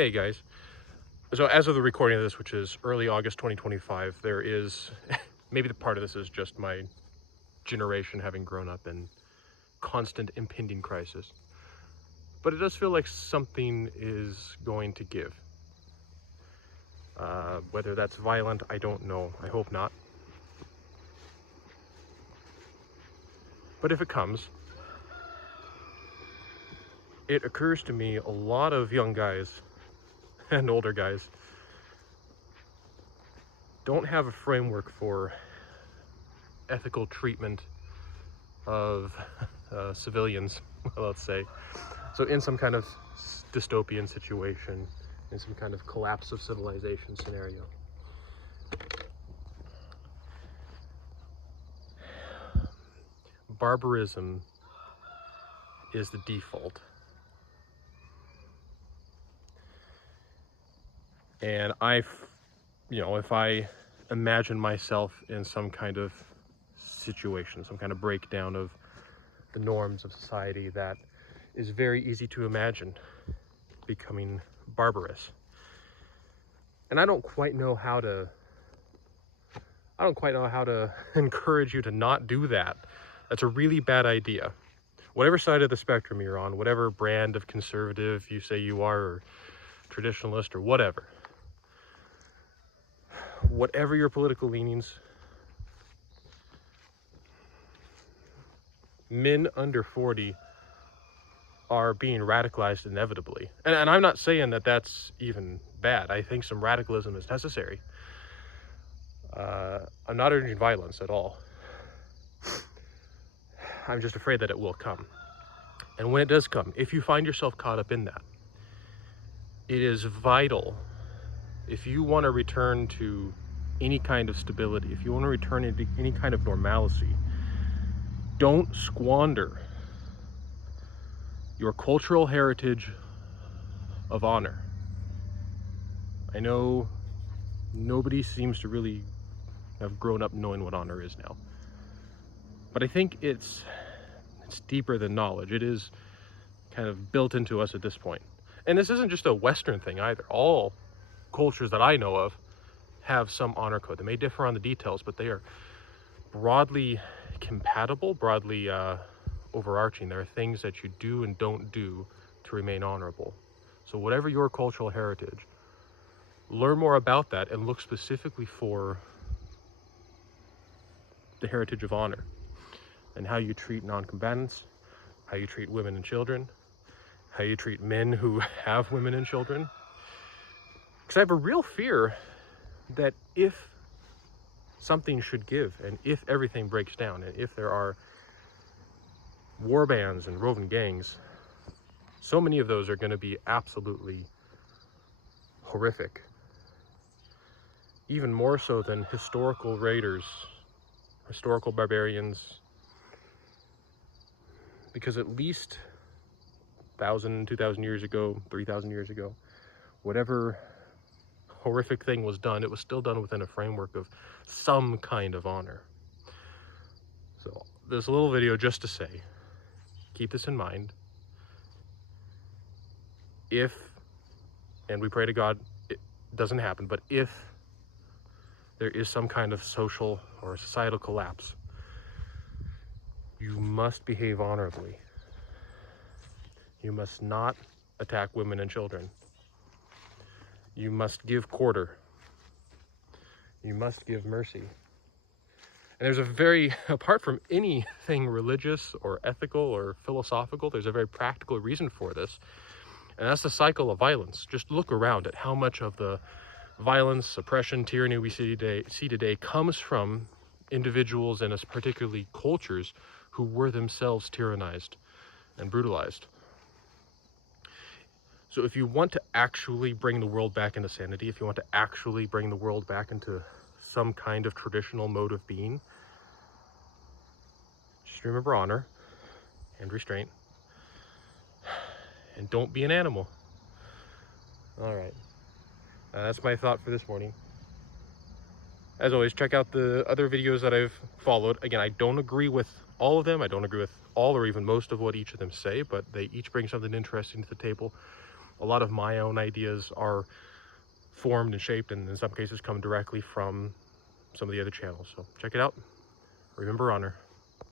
Hey guys. So as of the recording of this, which is early August 2025, there is, maybe the part of this is just my generation having grown up in constant impending crisis. But it does feel like something is going to give. Whether that's violent, I don't know. I hope not. But if it comes, it occurs to me a lot of young guys and older guys don't have a framework for ethical treatment of civilians, let's say. So in some kind of dystopian situation, in some kind of collapse of civilization scenario. Barbarism is the default. And if I imagine myself in some kind of situation, some kind of breakdown of the norms of society, that is very easy to imagine becoming barbarous. And I don't quite know how to encourage you to not do that. That's a really bad idea. Whatever side of the spectrum you're on, whatever brand of conservative you say you are, or traditionalist, or whatever your political leanings, men under 40 are being radicalized inevitably. And I'm not saying that that's even bad. I think some radicalism is necessary. I'm not urging violence at all. I'm just afraid that it will come. And when it does come, if you find yourself caught up in that, it is vital, if you want to return to any kind of stability, if you want to return into any kind of normalcy, don't squander your cultural heritage of honor. I know nobody seems to really have grown up knowing what honor is now, but I think it's deeper than knowledge. It is kind of built into us at this point. And this isn't just a Western thing either. All cultures that I know of have some honor code. They may differ on the details, but they are broadly compatible, broadly overarching. There are things that you do and don't do to remain honorable. So whatever your cultural heritage, learn more about that and look specifically for the heritage of honor and how you treat non-combatants, how you treat women and children, how you treat men who have women and children. Because I have a real fear that if something should give, and if everything breaks down, and if there are war bands and roving gangs, so many of those are going to be absolutely horrific. Even more so than historical raiders, historical barbarians, because at least 1,000, 2,000 years ago, 3,000 years ago, whatever horrific thing was done, it was still done within a framework of some kind of honor. So this little video just to say, keep this in mind. If, and we pray to God it doesn't happen, but if there is some kind of social or societal collapse, you must behave honorably. You must not attack women and children. You must give quarter. You must give mercy. And there's apart from anything religious or ethical or philosophical, there's a very practical reason for this. And that's the cycle of violence. Just look around at how much of the violence, oppression, tyranny we see today comes from individuals, and particularly cultures, who were themselves tyrannized and brutalized. So if you want to actually bring the world back into sanity, if you want to actually bring the world back into some kind of traditional mode of being, just remember honor and restraint, and don't be an animal. All right, that's my thought for this morning. As always, check out the other videos that I've followed. Again, I don't agree with all of them. I don't agree with all or even most of what each of them say, but they each bring something interesting to the table. A lot of my own ideas are formed and shaped, and in some cases come directly from some of the other channels. So check it out. Remember, honor.